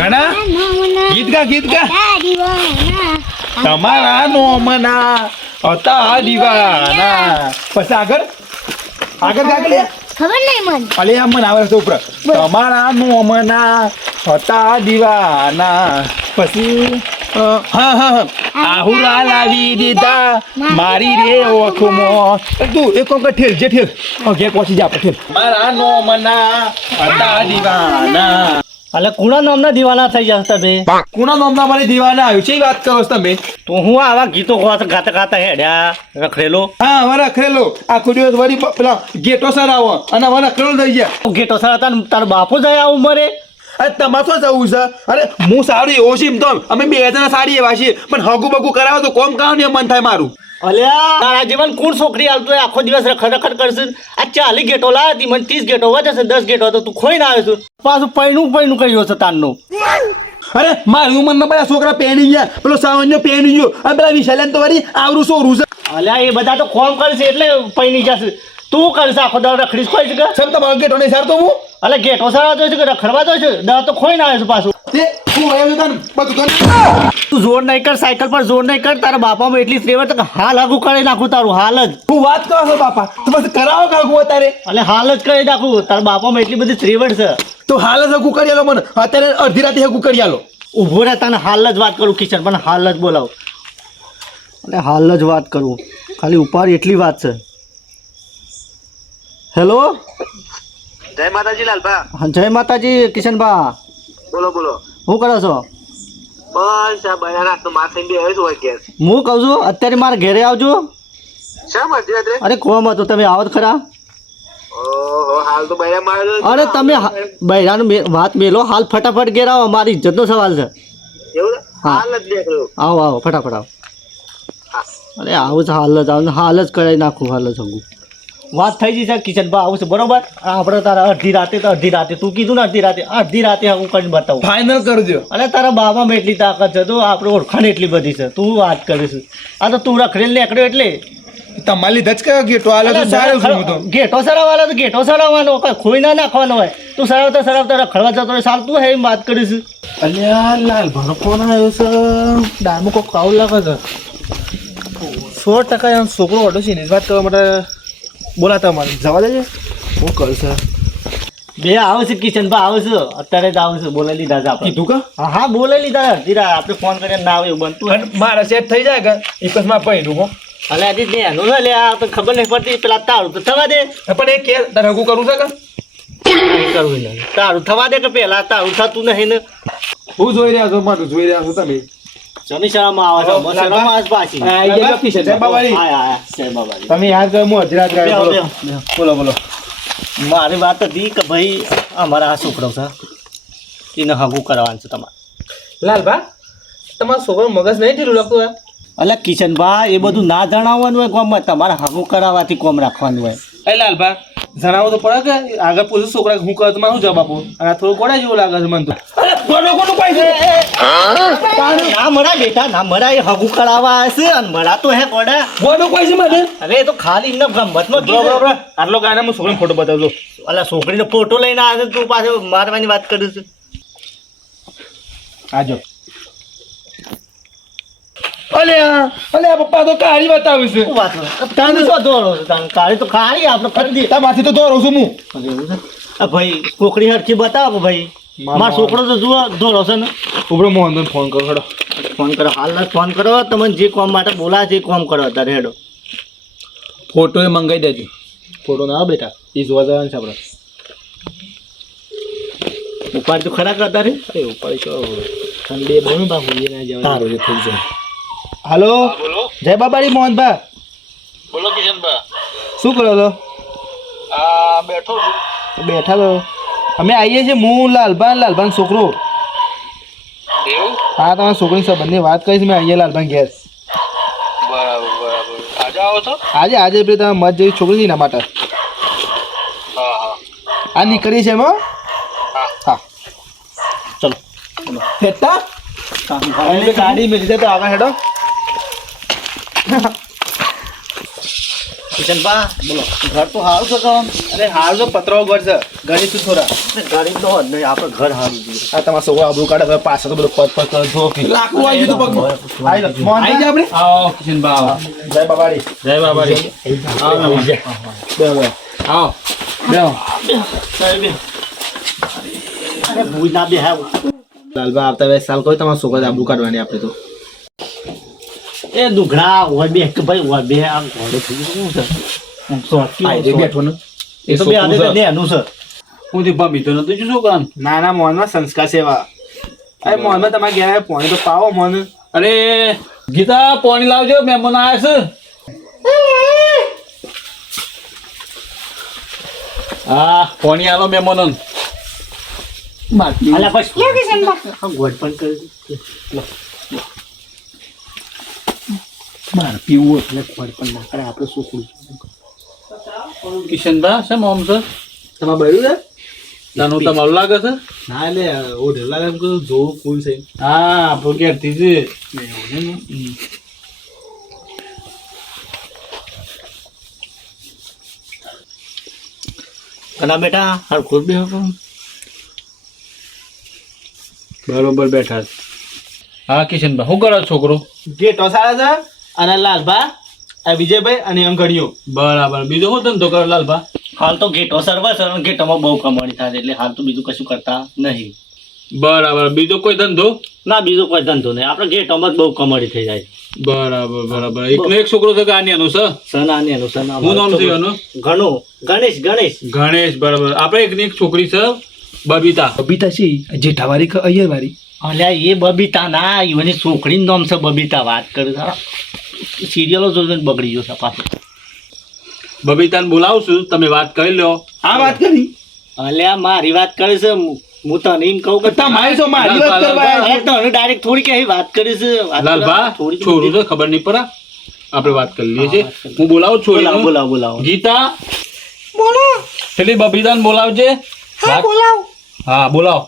ગાના ગીત ગા તમારા નોમના હતા દીવાના પછી આગળ લે ખબર નહીં મન અલે આમ મને આવે છે ઉપર તમારા નોમના હતા દીવાના પછી હા આહુરા લાવી દીધા મારી રે ઓખમાં તું એક વખત ઠેર ઘેર પહોંચી જા ઠેર મારા નોમના હતા દીવાના એટલે કુણા નામના દીવાના થઈ જશે તમે કુણા નામના મારી દીવાના આવ્યું છે એ વાત કરો છો તમે તો હું આવા ગીતો ગાતા હેડ્યા રખડેલો હા હવે રખડેલો આખો દિવસ વળી પેલા ગેટો સર આવો અને હવે રખડેલો થઈ ગયા ગેટો સર હતા તારો બાપો જાય આ ઉંમરે અરે તમારે શું જવું છે અરે હું સારું એવો છું એમ તો અમે બે જણા સારી એવા છીએ પણ હગુ બગુ કરાવો તો કોમ કામ ને મન થાય મારું અલ્યા તારા જીવન કોણ છોકરી આવતો હોય આખો દિવસ રખડ કરશે આ 40 ગેટો લાવી મને 30 ગેટો વધે છે 10 ગેટો તો તું ખોઈને આવે છે પાછું પૈણું કર્યો છે તારનું અરે મારી ઉંમરના બધા છોકરા પહેરી ગયા પેલો સાવન્ય પહેરી ગયો આ પેલા વિશાલન તો વળી આવરું સોરું છે અલ્યા એ બધા તો કોમ કરશે એટલે પૈણી જશે તું કરશે આખો દાડો રખડીશ ખોઈ છે કે સમ તમારો ગેટો નહીં સારતો હું અલે ગેટો સારા તો છે કે રખડવા તો છે દા તો ખોઈને આવે છે પાછું તે હું આવ્યો તને બધું તને તું જોર નહીં કર સાયકલ પર જોર નહીં કર તારા બાપામાં એટલી શ્રેવર તો હાલ આગું કરી નાખું તારું હાલ જ હું વાત કરો છો બાપા તો બસ કરાવો કાગુ તારે એટલે હાલ જ કરી નાખું તારા બાપામાં એટલી બધી શ્રેવર છે તો હાલ જ હકુ કરી આલો મને અત્યારે અડધી રાતે હકુ કરી આલો ઊભો રહે તને હાલ જ વાત કરું કિશન પણ હાલ જ બોલાવ અને હાલ જ વાત કરું ખાલી ઉપર એટલી વાત છે હેલો જય માતાજી લાલભા. જય માતાજી કિશનભા બોલો બોલો. શું કરો છો બસ આ બનાના તો માથે બી આવ્યો હોય કે હું કહું છું અત્યારે મારા ઘરે આવજો શા મધ્ય રાત્રે? અરે કોમ હતું તમે આવો જ ખરા ઓહો હાલ તો બૈરા માર્યો. અરે તમે બૈરાનું વાત મેલો હાલ ફટાફટ ઘેર આવો મારી ઇજ્જતનો સવાલ છે એવું ને? હા. હાલ જ દેખાયો. આવો ફટાફટ આવો હા. અરે આવું છે હાલ જ કરાવી નાખું હાલ જ હંગું વાત થઈ ગઈ છે કિશનભા આવું છે બરોબર આપણે તારા અડધી રાતે તું કીધું ને અડધી રાતે હું કરીને બતાવું ફાઇનલ કરજો અને તારા બાબામાં એટલી તાકાત છે તો આપણે ઓળખાણ એટલી બધી છે તું વાત કરીશ આ તો તું રખડેલ નીકળ્યો એટલે તમારી ધચ કે ગેટો આલે તો સારું છું હું તો ગેટો સરાવવાનો તો ગેટો સરાવવાનો કઈ ખોઈ ના નાખવાનો હોય તું સરાવતા રખડવા જતો હોય ચાલતું હે એમ વાત કરીશ અલ્યા લાલ ભરો ફોન આવ્યો છે ડામો કોક કાઉ લાગે છે 100% છોકરો ઓટો છે વાત કરવા માટે બોલાતા મારે જવા દેજે હું કરું છે બે આવે છે કિશનભા આવે છે અત્યારે જ આવે છે બોલાવી લીધા છે આપણે કીધું કા હા બોલાવી લીધા અડધી રાત આપણે ફોન કરીને ના આવે એવું બનતું મારા સેટ થઈ જાય કે એકસમાં પૈનું હો અલે હજી એનું ને લે આ તો ખબર નહીં પડતી પેલા તારું તો થવા દે પણ એ કે તારે હગું કરું છે કે નહીં કરવું નહીં તારું થવા દે કે પેલા તારું થતું નહીં ને હું જોઈ રહ્યા છો મારું જોઈ રહ્યા છો તમે શનિશાળામાં આવે છે શનિશાળામાં આજ પાછી જય બાબારી. હા જય બાબારી તમે યાદ કરો હું હજરાત ગાયો બોલો બોલો મારી વાત હતી કે ભાઈ અમારા આ છોકરો છે એને હગું કરવાનું છે તમારે લાલભા તમારો છોકરો મગજ નહીં ઢીલું લાગતું યાર એટલે કિશનભા એ બધું ના જણાવવાનું હોય કોમમાં તમારે હગું કરાવવાથી કોમ રાખવાનું હોય એ લાલભા જણાવો તો પડે કે આગળ પૂછું છોકરા હું કહું તમારે શું જવાબ આપું અને થોડું ગોળા જેવું લાગે છે મને તો કોનું ના મરા બેટા ના મરા એ હગું કરાવવા હશે અને મરા તો હે કોડા કોઈ છે મને અરે એ તો ખાલી એમને ગમતમાં બરોબર આટલો ગાના હું છોકરીનો ફોટો બતાવજો અલા છોકરીનો ફોટો લઈને આવે તું પાછો મારવાની વાત કરું છું આજો અલે પપ્પા તો કાળી બતાવે છે શું વાત તાને શું દોરો છો તાને કાળી તો કાળી આપણે કરી દે તમારથી તો દોરો છું હું એવું છે આ ભાઈ છોકરી હરખી બતાવો ભાઈ મારો છોકરો તો જુઓ દોરો છે ને ઉપરો મોહન ફોન કરો હેડો ફોન કરો હાલ ફોન કરો તમને જે કામ માટે બોલા છે એ કામ કરો અત્યારે હેડો ફોટો એ મંગાવી દેજો ફોટો ના બેટા એ જોવા જવાનું છે આપણે ઉપાડ તો ખરા કરતા રે અરે ઉપર ઠંડી બહુ બાપુ એ ના જવા સારું થઈ જાય હાલો જય બાબારી મોહનભા બોલો કિશનભા. શું કરો છો બેઠો છું. બેઠા તો અમે આવીએ છીએ હું લાલભાન છોકરો એવું? હા તમારા છોકરીની સંબંધની વાત કરીશ મેં આવીએ લાલભાન ઘેર બરાબર આજે આવો છો? આજે પેલી તમે મત જેવી છોકરી છે એના માટે હા આ નીકળી છે એમાં હા ચલો ફેટા ગાડી મેળી જાય તો આગળ હેડો કિશનબા બોલો ઘર તો સારું છે કામ અરે હાલ તો પતરો ઘર છે ગણેશ થોડા ગરીબ તો હોત નહીં આપણે ઘર સારું જોઈએ આ તમારા છોકરો આબરૂ કાઢે હવે પાછળ તો બધું પત જો લાકડું આવી ગયું તો પગ આવી જાય આપણે આવો કિશનબા આવો જય બાબારી આવો બે આવો અરે ભૂલ ના બે હા લાલબા આવતા વેસ સાલ કોઈ તમારા છોકરા આબરૂ કાઢવાની આપણે તો એ દુઘડા હોય બે કે ભાઈ હોય બે આમ ઘોડે થઈ ગયું છે આઈ બેઠો ને એ તો બે આદે ને એનું છે હું તે ભાભી તો નતું શું કામ ના ના મોનમાં સંસ્કાર સેવા અરે મોનમાં તમારે ગયા પોણી તો પાવો મોન અરે ગીતા પાણી લાવજો મહેમાન આવ્યા છે હા પાણી આલો મહેમાન અલા બસ હા ગોળ પણ કરી માર પીવું એટલે ગોળ પણ ના કરે આપણે શું કરું કિશનબા છે મોમ છે તમારે બળ્યું છે નાનું તમારું લાગે છે ના એટલે ઓઢે લાગે એમ કીધું જોવું કુલ છે હા આપણું ઘેરથી જ અને બેટા હાલ ખુદ બે બરોબર બેઠા છે. હા કિશનબા શું કરો છોકરો ગેટો સારા છે અને લાલભા આ વિજયભાઈ અને અંગડીઓ બરાબર બીજો શું ધંધો કરો લાલભા હાલ તો ગેટો સર્વર છે અને ગેટોમાં બહુ કમાણી થાય છે એટલે હાલ તો બીજું કશું કરતા નહીં બરાબર બીજો કોઈ ધંધો ના બીજો કોઈ ધંધો નહીં આપણે ગેટોમાં જ બહુ કમાણી થઈ જાય બરાબર એકનો એક છોકરો છે કે આની એનું છે સના ને એનું સના શું નામ છે એનું ઘણું ગણેશ ગણેશ બરાબર આપણે એકની એક છોકરી છે બબીતા બબીતા છે જેઠાવારી કે અય્યરવારી અલ્યા એ બબીતા ના એની છોકરીનું નામ છે બબીતા વાત કરે છે સિરિયલો જોઈને બગડી ગયો છે પાછો બબીતાને બોલાવશું તમે વાત કરી લો આ વાત કરી અલ્યા મારી વાત કરે છે હું તને એમ કહું કે તમારી તો મારી વાત કરવા આવ્યા છો. તને ડાયરેક્ટ થોડી કઈ વાત કરી છે વાત લાલભા કરવા, થોડી છોરું તો ખબર નહીં પડે આપણે વાત કરી લઈએ છીએ હું બોલાવું છું બોલાવો બોલાવો બોલાવો ગીતા બોલો પેલી બબીતાને બોલાવજે હા બોલાવો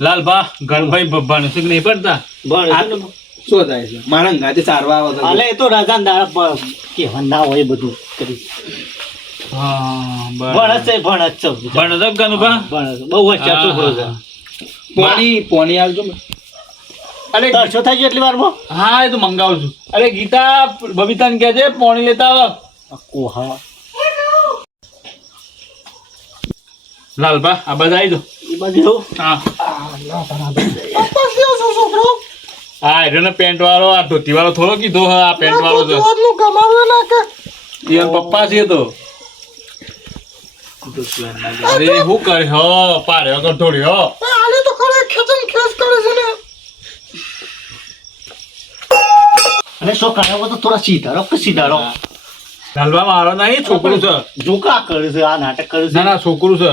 લાલભા ગણભાઈ ભણશે કે નહીં પડતા ભણ શું થાય છે મારા ગાતે ચારવા આવે છે. અલે એ તો રાજા દાડા કેવા ના હોય એ બધું કરી હા ભણત છે ભણશે ગણભા ભણત બહુ હોશિયાર છોકરો છે પોણી આવજો ને. અરે દર્શો થાય છે એટલી વારમાં હા એ તો મંગાવું છું અરે ગીતા બબીતાને કહે છે પાણી લેતા આવો કોહા લાલભા આ બધા આવી દો એ બાજુ હા હા એટલે પેન્ટ વાળો આ ધોતી વાળો થોડો કીધો હા આ પેન્ટ વાળો છે એ પપ્પા છે તો અરે શું કરે હો પાડ્યો તો થોડી અને શું કરાવો તો થોડા સીધાડો કે સીધાડો લાલભા મારો નહીં છોકરું છે જોકા કરે છે આ નાટક કરે છે ના ના છોકરું છે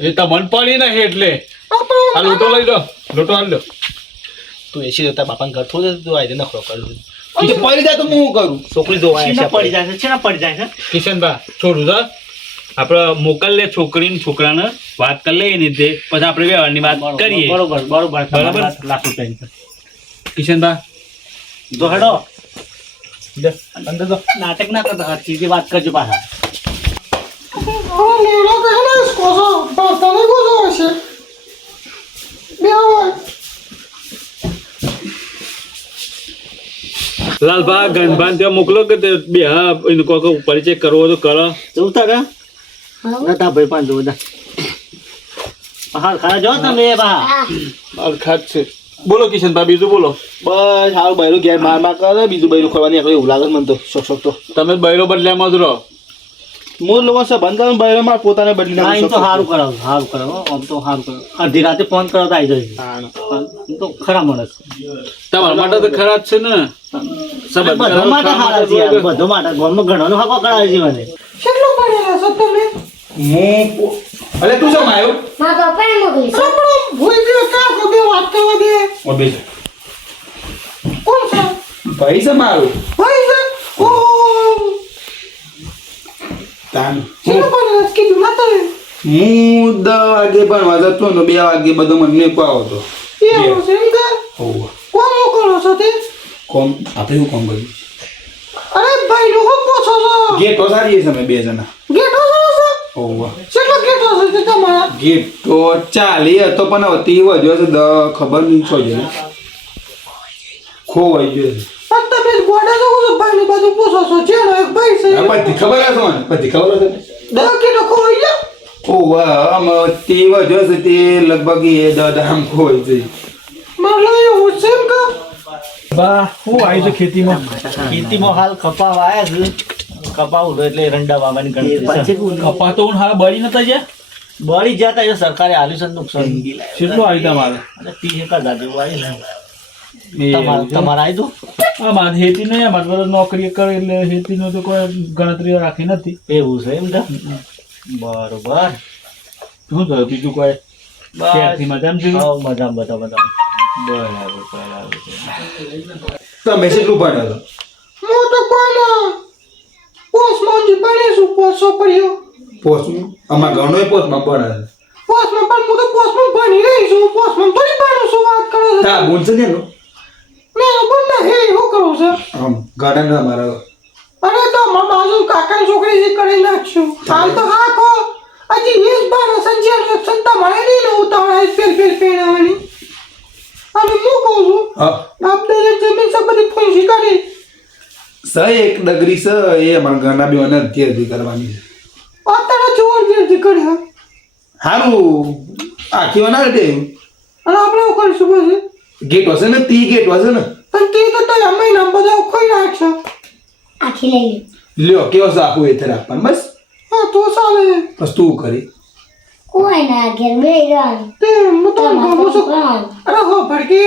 એ તમને પડી નહીં એટલે આ લોટો લઈ લો લોટો આલી લો તું એસી જતા બાપાને ઘર થોડે તો આઈ નખરો કરું પડી જાય તો હું શું કરું છોકરી શેના પડી જાય છે શેના પડી જાય છે કિશનભા છોડું છે આપણે મોકલ લે છોકરીને છોકરાને વાત કરી લઈએ ને તે પછી આપણે વ્યવહારની વાત કરીએ બરોબર બરાબર. લાખ રૂપિયા કિશનભા જો હેડો અંદર તો નાટક ના કરતા સીધી વાત કરજો પાછા લાલભા ગણભાન ત્યાં મોકલો કે તે બે હા એનો કોઈ પરિચય કરવો તો કરો જવું તારે નતા ભાઈ પાંચ જો બધા હાલ ખરા જો તમે બા અરખાત છે બોલો કિશનભા બીજું બોલો બસ સારું બૈરું ઘેર માર કરે બીજું બૈરું ખોલવાની આપણે એવું લાગે છે મને તો શોખ તો તમે બૈરો બદલ્યામાં જ રહો મૂળ લોકો છે બંધ કરીને બૈરો માર પોતાને બદલી ના એમ તો નાખું સારું કરાવો આમ તો સારું કરો અડધી રાતે ફોન કરો તો આવી જાય એમ તો ખરા માણસ તમારા માટે તો ખરા જ છે ને બધો માટે સારા છે યાર, બધો માટે ગામમાં ઘણો હકો કરાવે છે મને અરે તું શું આવ્યો મારા પપ્પાએ મોકલી ભાઈ છે મારું તાન હું 10 વાગે ભણવા જતો ને 2 વાગે બધો મને પાવો હતો કોમ આપણે શું કામ કર્યું અરે ભાઈ લોકો પૂછો છો ગેટો સારી છે તમે બે જણા ગેટો છો ઓવા કેટલો ગેટો છે તમારા ગેટો 40 હતો પણ હતી વધ્યો છે ખબર નહીં છો છે ખોવાઈ ગયો છે પણ તમે ગોડા છો ભાઈની બાજુ પૂછો છો જેનો એક ભાઈ છે આ બધી ખબર હશે મને બધી ખબર હશે દસ ગેટો ખોઈ ગયા ઓવા આમ તે વધ્યો છે તે લગભગ એ દામ ખોવાઈ છે મારે એવું છે એમ કે બા હું આવી છે ખેતીમાં ખેતીમાં હાલ કપા વાયા છે કપા ઉડો એટલે એરંડા વાવવાની ગણતરી છે કપા તો હું હાલ બળી નતા જ્યાં બળી જતા એ સરકારે આલ્યું છે નુકસાન કેટલું આવી તમારે અને 30,000 જેવું આવ્યું એ તમારે આવ્યું આ મારે ખેતી નહીં અમારે બધા નોકરી કરે એટલે ખેતીનો તો કોઈ ગણતરી રાખી નથી એવું છે એમ ને બરોબર શું થયું બીજું કોઈ ખેતી મજામાં જીવું હા મજામાં બધા બરાબર તમે કેટલું ભણ્યો હતો હું તો કોઈને પોસ્ટમાં જ ભણીશું પોસ્ટો પડ્યો પોસ્ટમાં અમારા ઘણો પોસ્ટમાં ભણે પોસ્ટમાં પણ હું તો પોસ્ટમાં ભણી રહી છું પોસ્ટમાં થોડી ભણું છું વાત કરો છો હા બોલ છે ને એનો મેં પણ નહીં હું કરું છું આમ ઘણા ને અમારા અરે તો મારા બાજુ કાકાની છોકરી જે કરી નાખશું હાલ તો હા કહો હજી 20 બાર સંજય સંતા મળે નહીં ને ઉતાવળા ફેર પહેરાવાની અને હું કહું છું હા આપણે જમીન સંબંધી ફોન કરી સ એક ડગરી સ એ અમારા ઘરના બી મને અધ્યય કરવાની છે અત્યારે જોર જે કર્યા સારું આખી વના દે અને આપણે એવું કરીશું પછી ગેટ હશે ને તી ગેટ હશે ને પણ તે તો અમે નામ બધા ખોઈ નાખશો આખી લઈ લ્યો કેવો સાખું એ થર આપવાનું બસ હા તો ચાલે બસ તું કરી કોઈ ના ઘેર બે ગણ તે હું તો ગામો છું અરે હો ભડકે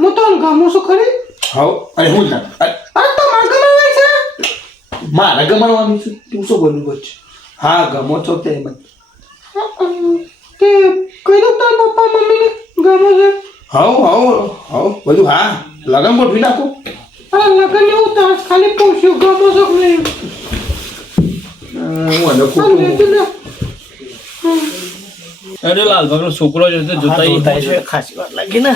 હું તો ગામો છું ખરી હાવ અરે હું ના અરે તો માર્ગ માં છે મારા ગમણવાનું છે તું શું બોલું વચ્ચે હા ગમો છો તે એમ તે કઈ દો તાર પપ્પા મમ્મી ને ગામો છે હાવ હાવ હાવ બધું હા લગન ગોઠવી નાખો અરે લગન ને ઉતાર ખાલી પૂછ્યું ગામો છો કે નહીં હું અને અને ખોટું તું ને અરે લાલભાગનો છોકરો જ હતો, જોતા ઈ થાય છે. ખાસી વાર લાગી ને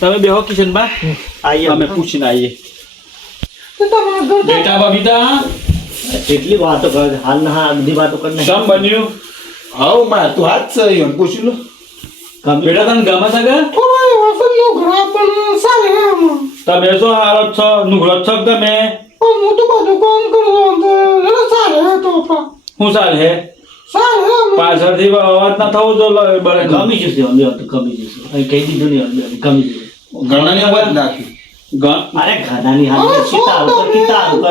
તમે બેહો કિશનબા, આઈએ અમે પૂછીને આવીએ. તો તમારા ઘર તો બેટા બબીતા એટલી વાતો કરે છે. હાલ ના હાલ બધી વાતો કરીને શમ બન્યું? હાવ માં તું હાથ છે એમ પૂછી લો બેટા તને ગમે છે કે? થોડા વસંતનું ઘર પણ સારું એમ તમે શું હારો છો? નુગરો છો કે તમે? પણ હું તો બધું કામ કરું તો એટલે સારું હે તો પણ શું ચાલે હે? સારું એમ પાછળથી અવાજ ના થવો જો બળે. ગમી જશે અમે તો ગમી જશે અહીં કહી દીધું નહીં અમે ગમી જશે ઘણાની અવાજ નાખી અરે ઘણાની હાલ સીતા ઉપર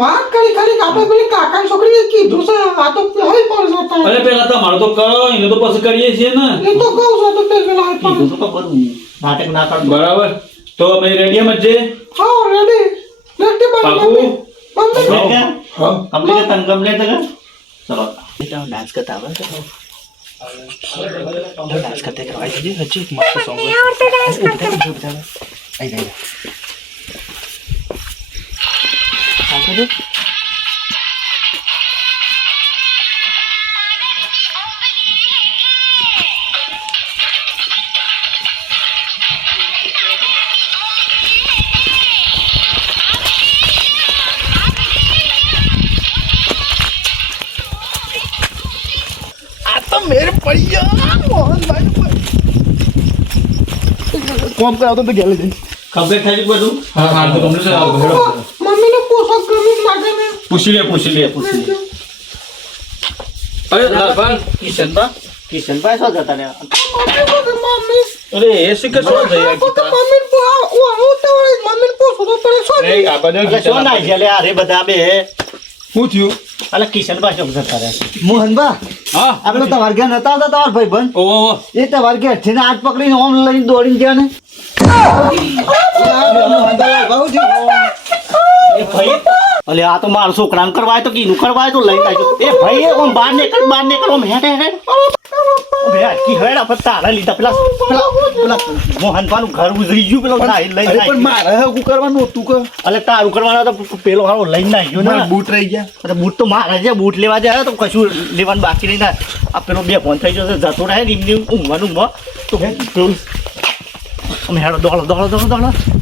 વાત કરી ખાલી આપણે પેલી કાકાની છોકરીએ કીધું છે આ તો હોય પણ જતા અરે પેલા તમારે તો કરો, એને તો પછી કરીએ છીએ ને. એ તો કહું છું તો તે પેલા હોય કીધું પણ તો ખબર નાટક ના કરતો બરાબર, તો અમે રેડિયમ જ છે. હા રેડી રેડી પાકું? મમ્મી હા કમ્પ્લીટ તન કમ્પ્લીટ કર ચલો બેટા ડાન્સ કરતા આવે છે ડાન્સ કરતે કરવાઈ દીધી હજી મસ્ત સોંગ કમ્પ્લીટ થઈ ગયું બધું. હા હા, તો complete છે. મમ્મીને પોષક ગમી લાગે ને પૂછી લે, પૂછી લે, પૂછી લે. અરે લાલભાઈ, કિશનબા, કિશનભાઈ શું જતા ને મમ્મી અરે એ શું કે શું થઈ આ ગીતા? મમ્મી મમ્મી પોષો તો પડે શું અરે આ બધા એટલે શું ના છે લે અરે બધા બે શું થયું અલે કિશનભાઈ શું જતા રહે મોહનબા હા આપણે તમાર ઘેર નતા આવતા તમાર ભાઈ બંધ ઓહો, એ તમાર ઘેર છે ને હાથ પકડીને ઓમ લઈને દોડીને ગયા ને એ ભાઈ અલે આ તો મારો છોકરાને કરવાય તો કીનું કરવાય તો લઈને આવ્યો એ ભાઈ ઓમ બહાર નીકળ ઓમ હેડે બે કી હેડ આપણે તારા લીધા પેલા મોહનભાઈનું ઘર ઉજળી ગયું પેલો લઈને અરે પણ મારે હું કરવાનું હતું કે અલે તારું કરવાના તો પેલો હારો લઈને આવ્યો મારા ને બૂટ રહી ગયા અરે બૂટ તો મારે છે બૂટ લેવા જાય તો કશું લેવાનું બાકી નહીં થાય આ પેલો બે ફોન થઈ જશે જતો રહે ને એમની ઊંઘવાનું તો પેલું તમે હેડો દોડો દોડો દોડો દોડો